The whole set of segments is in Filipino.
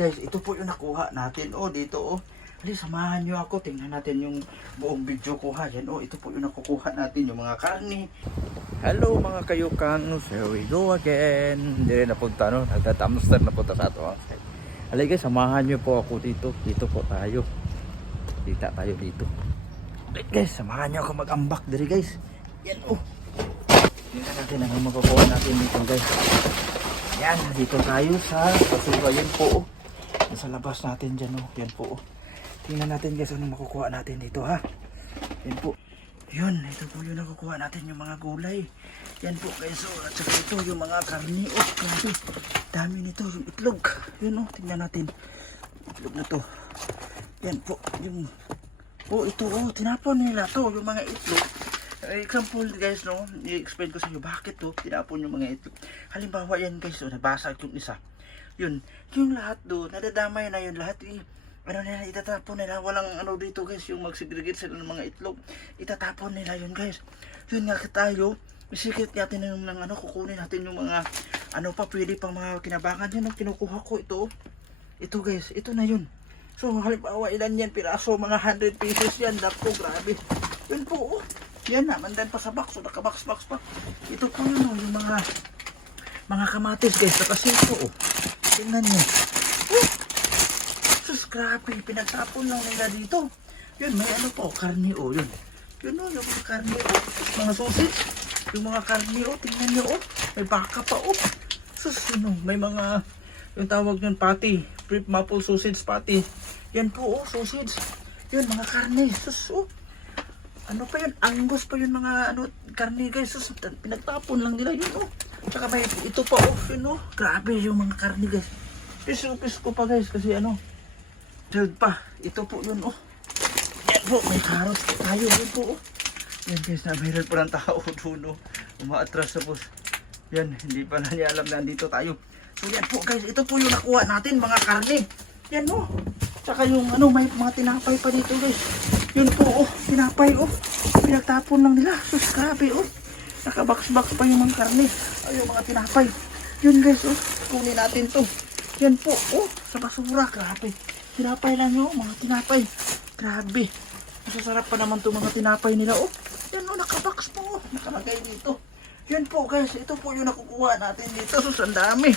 guys, ito po yung nakuha natin. Oh, dito oh. Hali, samahan nyo ako. Tingnan natin yung buong video ko ha. Yan oh, ito po yung nakukuha natin, yung mga karne. Hello mga kayukang, here we go again. Hindi rin napunta no, nagtatamster na punta sa ato. Hali guys, samahan nyo po ako dito. Dito po tayo. Dita tayo dito. Alright guys, samahan nyo ako mag-ambak diri guys. Yan oh. Tingnan natin ang makukuha natin dito guys. Yan, dito tayo sa basura. Yan po oh. Nasa labas natin dyan oh. Yan po oh. Tingnan natin guys anong makukuha natin dito ha. Yan po. Yun, ito po yung nakukuha natin yung mga gulay. Yan po guys oh. At saka ito yung mga karni oh. Grabe. Dami nito yung itlog. Yun oh, tingnan natin. Itlog na to. Yan po. Yung oh, ito oh. Tinapon nila to yung mga itlog. Example guys no, i-explain ko sa inyo bakit to tinapon yung mga itlog. Halimbawa yan guys, oh, nabasag yung isa. Yun, yung lahat doon, nadadamay na yun lahat. Ano nila, itatapon nila. Walang ano dito guys, yung mag-segregate sila ng mga itlog. Itatapon nila yun guys. Yun nga tayo, isikit natin ng ano, kukunin natin yung mga ano pa, pwede pang mga kinabangan. Yun, kinukuha ko ito. Ito guys, ito na yun. So halimbawa ilan yan, piraso, mga 100 pieces yan. Dako, grabe. Yun po oh. Yan naman din pa sa box, so naka-box pa. Ito po yun oh, yung mga kamatis guys, nakasito oh. Tingnan nyo. Oh! Sus, grabe, pinagtapon lang nila dito. Yun, may ano po, karni oh, yun. Yun oh, yung mga karni oh, mga sausage. Yung mga karni oh, tingnan nyo oh. May baka pa oh. Sus, yun oh, may mga, yung tawag yun, patty. Beef maple sausage patty. Yan po oh, sausage. Yun, mga karni, sus oh. Ano pa yun? Angus pa yun mga ano, karne guys. So, pinagtapon lang nila yun oh. Tsaka may ito pa oh, yun oh. Grabe yung mga karne guys. Piso pa guys kasi ano. Filled pa. Ito po yun oh. Yan po, may carrots tayo yun po oh. Yan guys, na mayroon pa ng tao doon oh. Umaatras tapos. Yan, hindi pa na niya alam na andito tayo. So yan po guys, ito po yung nakuha natin mga karne. Yan oh. Tsaka yung ano, may mga tinapay pa dito guys. Yun po oh, tinapay oh. Pinagtapon lang nila. Sus, grabe oh. Nakabox-box pa yung mga karne. Ay, yung mga tinapay. Yun guys oh, kunin natin to. Yan po oh, sa basura. Grabe. Tinapay lang oh, mga tinapay. Grabe. Masasarap pa naman to mga tinapay nila oh. Yan oh, nakabox po oh. Nakalagay dito. Yan po guys, ito po yung nakukuha natin dito. Sus, ang dami.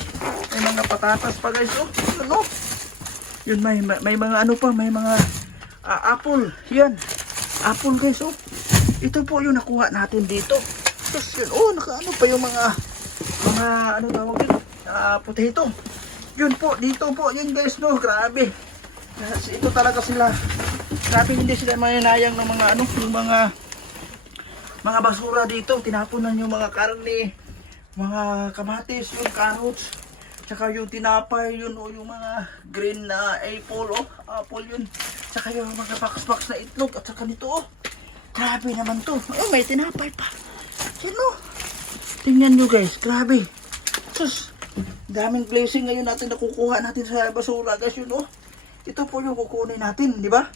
May mga patatas pa guys oh. Yun oh. Yun, may mga ano pa, may mga apple. Yan. Apple guys oh. Ito po yung nakuha natin dito. Tapos yun oh, nakaano pa yung mga ano tawag yun? Potato. Yun po, dito po. Yun guys no, grabe. Kasi ito talaga sila. Grabe, hindi sila maninayang ng mga ano, yung mga basura dito. Tinapunan yung mga karne, mga kamatis, yung carrots. Tsaka yung tinapay yun o yung mga green na apple oh, apple yun. Tsaka yung mga box na itlog at saka nito oh. Grabe naman to. Oh, may tinapay pa. Yan oh. Tingnan nyo guys, grabe. Sus, daming blessing ngayon natin nakukuha natin sa basura guys yun oh. Ito po yung kukunin natin, di ba?